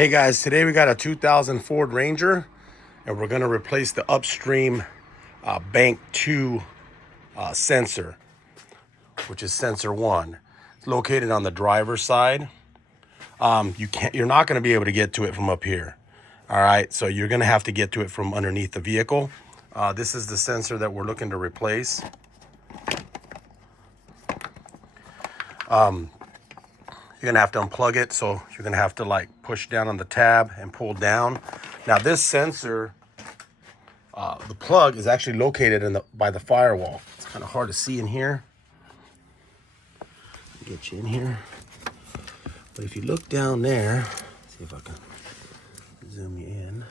Hey guys, today we got a 2000 Ford Ranger and we're going to replace the upstream bank 2 sensor, which is sensor 1. It's located on the driver's side. You're not going to be able to get to it from up here. All right, so you're going to have to get to it from underneath the vehicle. This is the sensor that we're looking to replace. You're gonna have to unplug it, so you're gonna have to like push down on the tab and pull down. Now this sensor, the plug is actually located by the firewall. It's kind of hard to see in here. Get you in here, but if you look down there, see if I can zoom you in.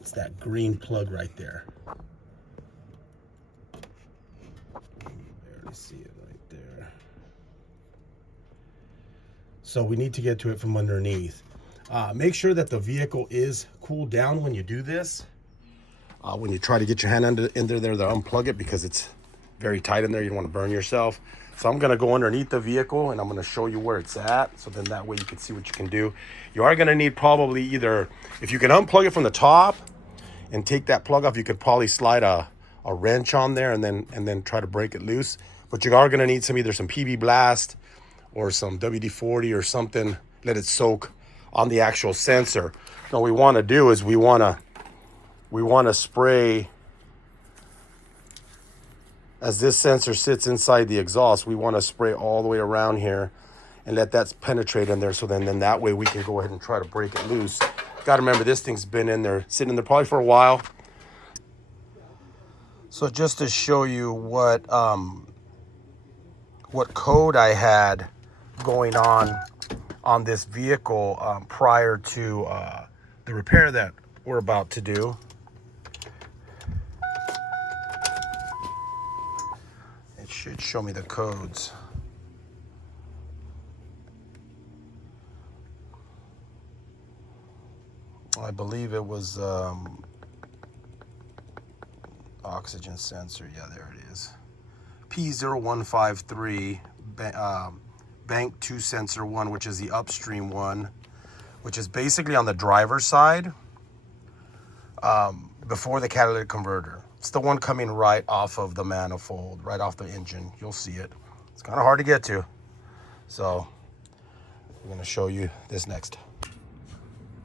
It's that green plug right there. Barely see it right there. So we need to get to it from underneath. Make sure that the vehicle is cooled down when you do this. When you try to get your hand in there to unplug it, because it's very tight in there, you don't want to burn yourself. So I'm going to go underneath the vehicle and I'm going to show you where it's at, so then that way you can see what you can do. You are going to need probably either, if you can unplug it from the top and take that plug off, you could probably slide a wrench on there and then try to break it loose. But you are going to need either some PB Blast or some WD-40 or something. Let it soak on the actual sensor. Now what we want to do is we want to spray, as this sensor sits inside the exhaust, we want to spray all the way around here and let that penetrate in there, so then that way we can go ahead and try to break it loose. Got to remember, this thing's been in there, sitting in there probably for a while. So just to show you what code I had going on this vehicle prior to the repair that we're about to do. It should show me the codes. I believe it was oxygen sensor. Yeah, there it is. P0153 bank 2 sensor 1, which is the upstream one, which is basically on the driver's side before the catalytic converter. It's the one coming right off of the manifold, right off the engine. You'll see it. It's kind of hard to get to. So I'm going to show you this next.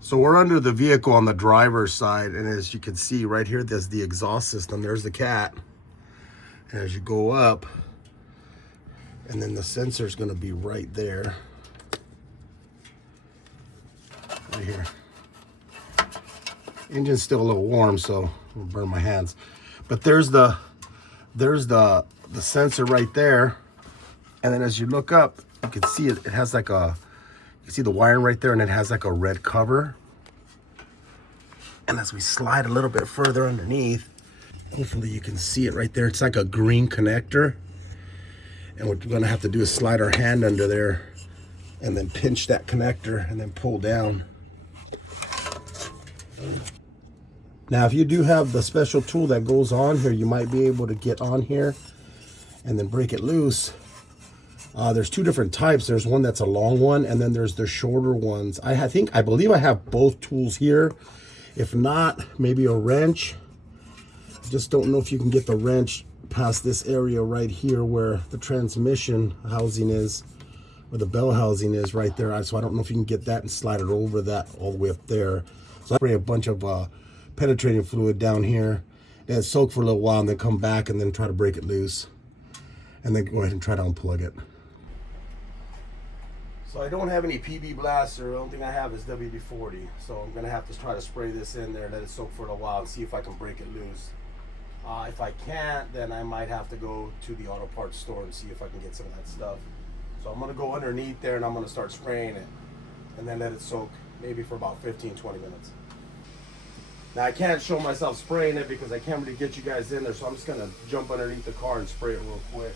So we're under the vehicle on the driver's side, and as you can see right here, there's the exhaust system. There's the cat. And as you go up, and then the sensor is going to be right there, right here. Engine's still a little warm, so I'll burn my hands. But there's the sensor right there, and then as you look up, you can see it. It has like a, you see the wiring right there, and it has like a red cover. And as we slide a little bit further underneath, hopefully you can see it right there. It's like a green connector. And what we're gonna have to do is slide our hand under there and then pinch that connector and then pull down. Now, if you do have the special tool that goes on here, you might be able to get on here and then break it loose. There's two different types. There's one that's a long one, and then there's the shorter ones. I believe I have both tools here. If not, maybe a wrench. Just don't know if you can get the wrench past this area right here where the transmission housing is, where the bell housing is right there. So I don't know if you can get that and slide it over that all the way up there. So I spray a bunch of penetrating fluid down here, and soak for a little while, and then come back and then try to break it loose, and then go ahead and try to unplug it. So I don't have any PB Blaster. The only thing I have is WD-40. So I'm gonna have to try to spray this in there, let it soak for a little while, and see if I can break it loose. If I can't, then I might have to go to the auto parts store and see if I can get some of that stuff. So I'm gonna go underneath there and I'm gonna start spraying it, and then let it soak maybe for about 15-20 minutes. Now I can't show myself spraying it because I can't really get you guys in there, so I'm just gonna jump underneath the car and spray it real quick.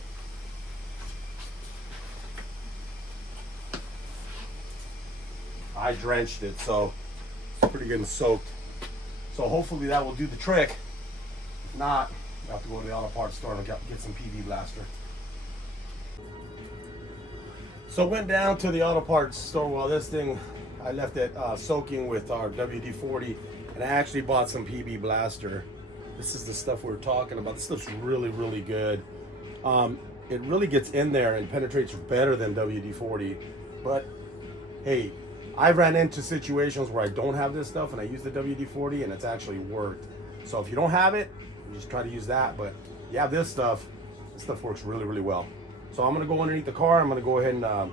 I drenched it, so it's pretty good and soaked. So hopefully that will do the trick. If not, I have to go to the auto parts store and get some PB Blaster. So went down to the auto parts store. Well, this thing, I left it soaking with our WD-40, and I actually bought some PB Blaster. This is the stuff we were talking about. This stuff's really, really good. It really gets in there and penetrates better than WD-40. But hey, I ran into situations where I don't have this stuff and I use the WD-40 and it's actually worked. So if you don't have it, just try to use that. But you have this stuff works really, really well. So I'm gonna go underneath the car. I'm gonna go ahead and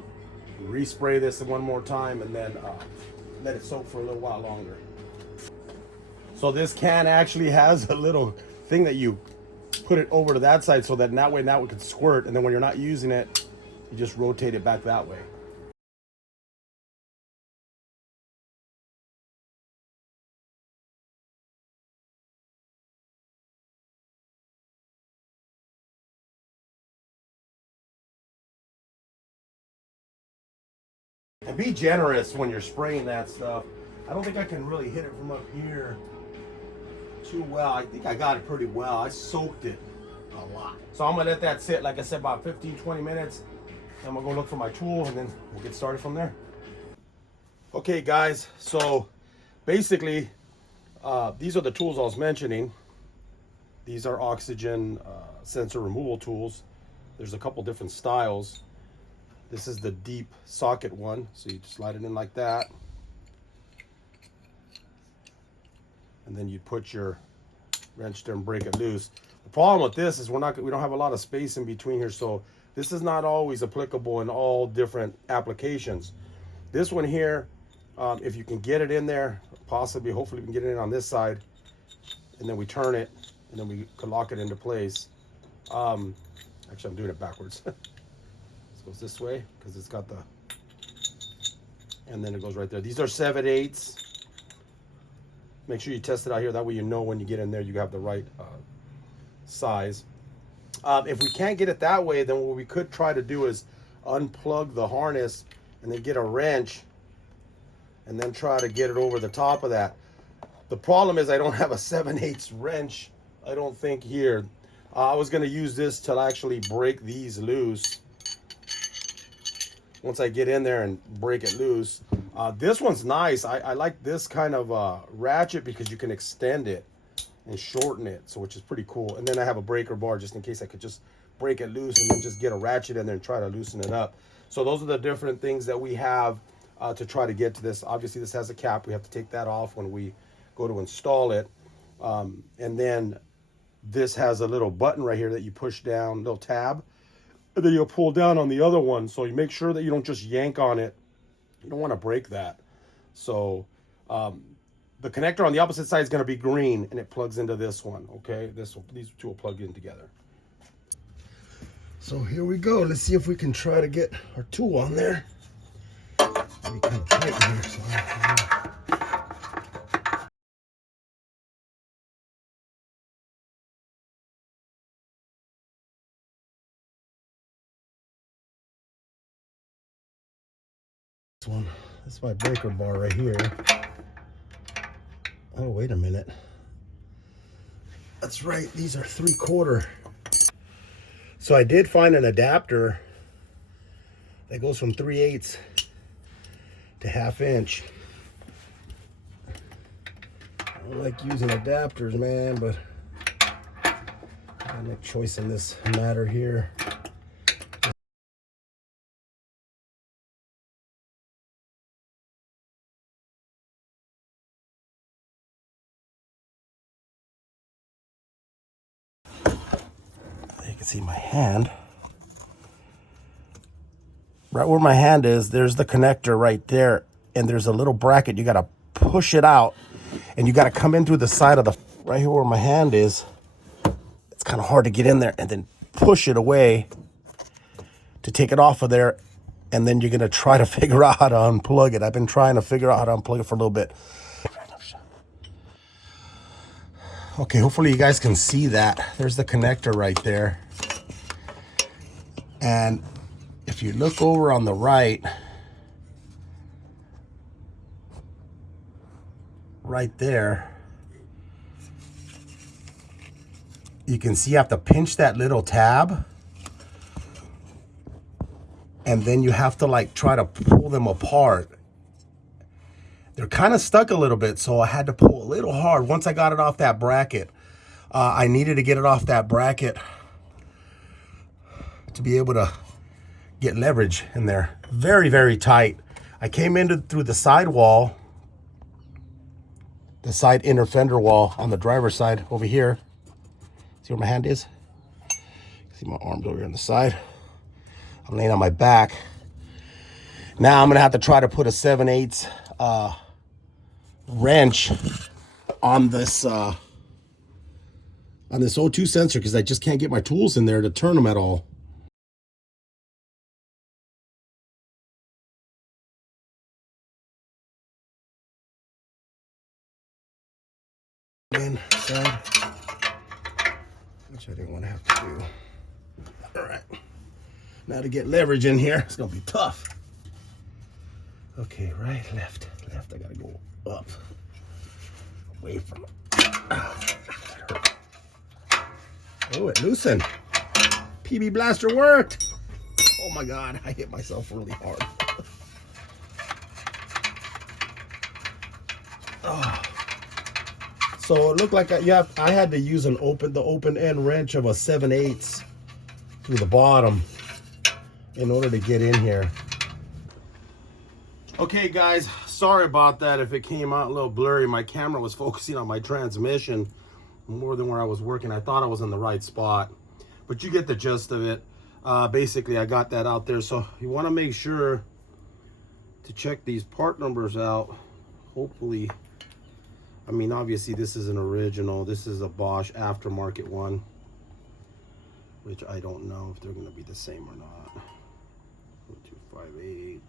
respray this one more time and then let it soak for a little while longer. So this can actually has a little thing that you put it over to that side so that now it can squirt, and then when you're not using it, you just rotate it back that way. And be generous when you're spraying that stuff. I don't think I can really hit it from up here too well. I think I got it pretty well. I soaked it a lot. So I'm gonna let that sit, like I said, about 15-20 minutes. I'm gonna go look for my tool and then we'll get started from there. Okay guys, so basically these are the tools I was mentioning. These are oxygen sensor removal tools. There's a couple different styles. This is the deep socket one, so you just slide it in like that. And then you put your wrench there and break it loose. The problem with this is we don't have a lot of space in between here, so this is not always applicable in all different applications. This one here, if you can get it in there, possibly, hopefully we can get it in on this side, and then we turn it, and then we can lock it into place. Actually, I'm doing it backwards. This goes this way because it's got the, and then it goes right there. These are 7/8. Make sure you test it out here. That way you know when you get in there you have the right size. If we can't get it that way, then what we could try to do is unplug the harness and then get a wrench and then try to get it over the top of that. The problem is I don't have a 7/8 wrench, I don't think, here. I was going to use this to actually break these loose. Once I get in there and break it loose. This one's nice. I like this kind of ratchet because you can extend it and shorten it, so which is pretty cool. And then I have a breaker bar just in case I could just break it loose and then just get a ratchet in there and try to loosen it up. So those are the different things that we have to try to get to this. Obviously this has a cap. We have to take that off when we go to install it. And then this has a little button right here that you push down, little tab, and then you'll pull down on the other one. So you make sure that you don't just yank on it. You don't want to break that. So the connector on the opposite side is going to be green, and it plugs into this one. Okay, these two will plug in together. So here we go. Let's see if we can try to get our tool on there. Be kind of tight here, so one. That's my breaker bar right here. Oh, wait a minute. That's right, these are 3/4. So I did find an adapter that goes from 3/8 to 1/2 inch. I don't like using adapters, man, but I gotta make choice in this matter here. You can see my hand. Right where my hand is, there's the connector right there, and there's a little bracket. You got to push it out, and you got to come in through the side of the, right here where my hand is. It's kind of hard to get in there, and then push it away to take it off of there, and then you're going to try to figure out how to unplug it. I've been trying to figure out how to unplug it for a little bit. Okay, hopefully you guys can see that. There's the connector right there. And if you look over on the right there, you can see you have to pinch that little tab. and then you have to like try to pull them apart. They're kind of stuck a little bit, so I had to pull a little hard. Once I got it off that bracket, I needed to get it off that bracket to be able to get leverage in there. Very, very tight. I came in through the side wall, the side inner fender wall on the driver's side over here. See where my hand is? See my arms over here on the side. I'm laying on my back. Now I'm gonna have to try to put a 7/8 wrench on this O2 sensor because I just can't get my tools in there to turn them at all. Inside, which I didn't want to have to do. All right, now to get leverage in here, it's gonna be tough. Okay, right, left. I gotta go up, away from it. Oh, it loosened. PB Blaster worked. Oh my God, I hit myself really hard. Oh. So it looked like I had to use the open end wrench of a 7/8 through the bottom in order to get in here. Okay guys, sorry about that if it came out a little blurry. My camera was focusing on my transmission more than where I was working. I thought I was in the right spot, but you get the gist of it. Basically, I got that out there. So you want to make sure to check these part numbers out. Hopefully, I mean, obviously this is an original. This is a Bosch aftermarket one, which I don't know if they're going to be the same or not. 1258.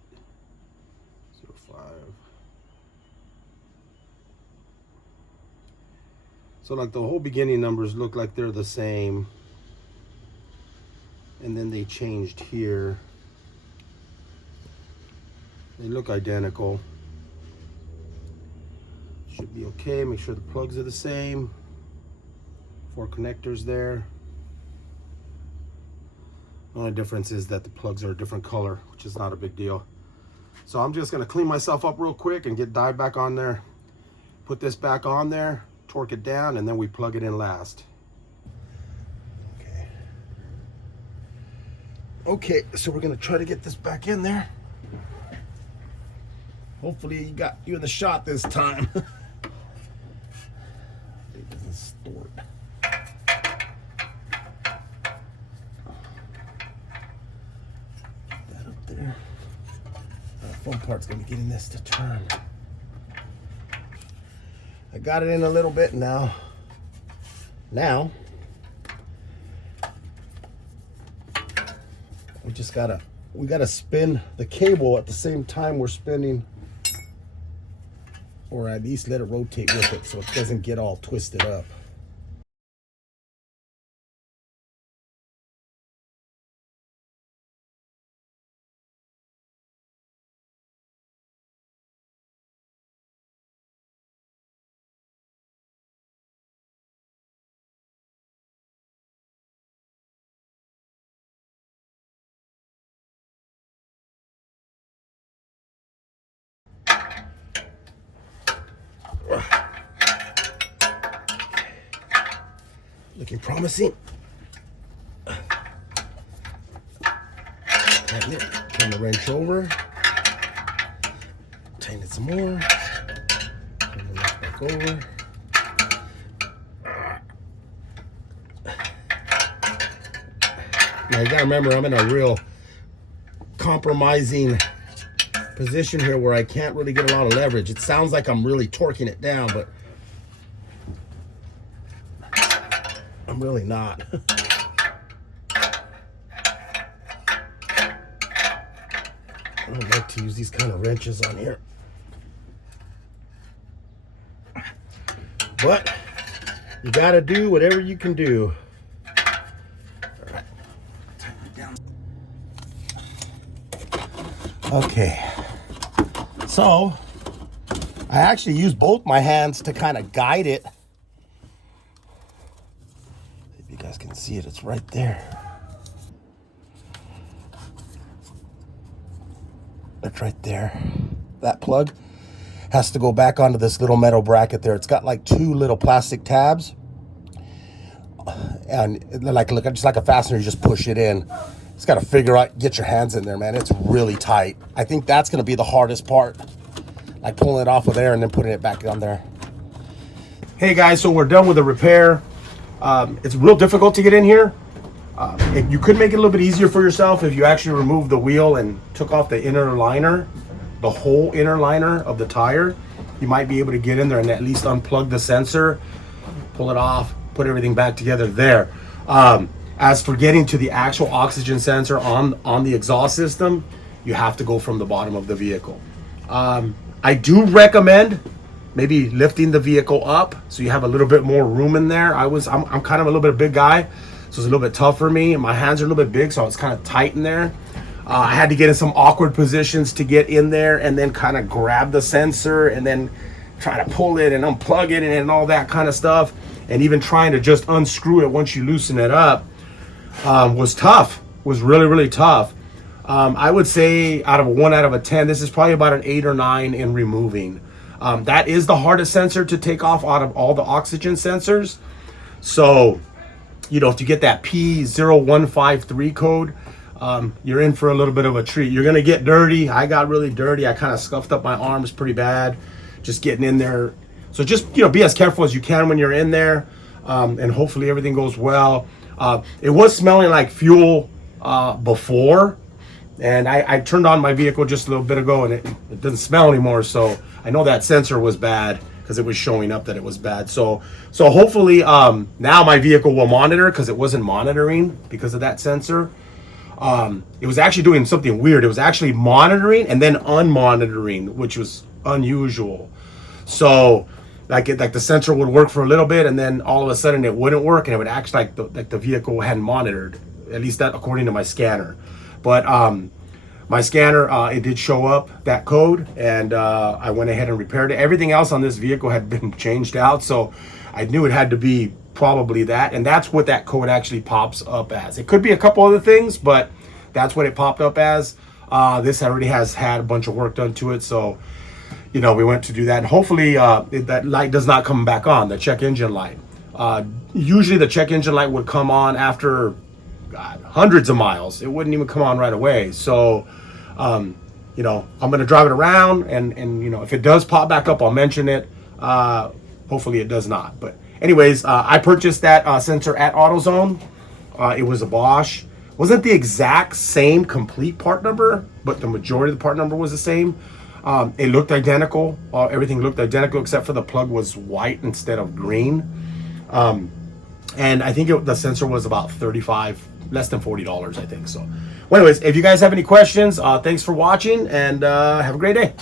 05. So like the whole beginning numbers look like they're the same, and then they changed here. They look identical. Should be okay. Make sure the plugs are the same. 4 connectors there. The only difference is that the plugs are a different color, which is not a big deal. So I'm just gonna clean myself up real quick and get dye back on there. Put this back on there, torque it down, and then we plug it in last. Okay, so we're gonna try to get this back in there. Hopefully you got you in the shot this time. It doesn't store it. Put that up there. The fun part's gonna be getting this to turn. I got it in a little bit now. Now we gotta spin the cable at the same time we're spinning, or at least let it rotate with it so it doesn't get all twisted up. Looking promising. Tighten it. Turn the wrench over. Tighten it some more. Turn the wrench back over. Now you gotta remember, I'm in a real compromising position here where I can't really get a lot of leverage. It sounds like I'm really torquing it down, but I'm really not. I don't like to use these kind of wrenches on here, but you gotta do whatever you can do. All right. Okay, so I actually use both my hands to kind of guide it. If you guys can see it, it's right there. It's right there. That plug has to go back onto this little metal bracket there. It's got like 2 little plastic tabs, and like look, just like a fastener, you just push it in. It's got to figure out, get your hands in there, man. It's really tight. I think that's going to be the hardest part, like pulling it off of there and then putting it back on there. Hey guys, so we're done with the repair. It's real difficult to get in here. You could make it a little bit easier for yourself if you actually removed the wheel and took off the inner liner, the whole inner liner of the tire. You might be able to get in there and at least unplug the sensor, pull it off, put everything back together there. As for getting to the actual oxygen sensor on the exhaust system, you have to go from the bottom of the vehicle. I do recommend maybe lifting the vehicle up so you have a little bit more room in there. I'm kind of a little bit of a big guy, so it's a little bit tough for me. My hands are a little bit big, so it's kind of tight in there. I had to get in some awkward positions to get in there and then kind of grab the sensor and then try to pull it and unplug it and all that kind of stuff. And even trying to just unscrew it once you loosen it up was tough, was really, really tough. I would say out of a 1 out of a 10, this is probably about an 8 or 9 in removing. That is the hardest sensor to take off out of all the oxygen sensors. So, you know, if you get that P0153 code, you're in for a little bit of a treat. You're gonna get dirty. I got really dirty. I kind of scuffed up my arms pretty bad just getting in there. So just, you know, be as careful as you can when you're in there, and hopefully everything goes well. It was smelling like fuel before, and I turned on my vehicle just a little bit ago and it doesn't smell anymore. So I know that sensor was bad because it was showing up that it was bad. So hopefully now my vehicle will monitor, because it wasn't monitoring because of that sensor. It was actually doing something weird. It was actually monitoring and then unmonitoring, which was unusual. So like the sensor would work for a little bit and then all of a sudden it wouldn't work, and it would act like the vehicle hadn't monitored, at least that according to my scanner. But my scanner, it did show up that code, and I went ahead and repaired it. Everything else on this vehicle had been changed out, so I knew it had to be probably that, and that's what that code actually pops up as. It could be a couple other things, but that's what it popped up as. This already has had a bunch of work done to it, so you know, we went to do that, and hopefully that light does not come back on, the check engine light. Usually the check engine light would come on after hundreds of miles. It wouldn't even come on right away. So you know, I'm gonna drive it around, and you know, if it does pop back up, I'll mention it. Hopefully it does not. But anyways, I purchased that sensor at AutoZone. It was a Bosch. Wasn't the exact same complete part number, but the majority of the part number was the same. It looked identical. Everything looked identical except for the plug was white instead of green. And I think the sensor was about less than $40, I think. So, well, anyways, if you guys have any questions, thanks for watching, and have a great day.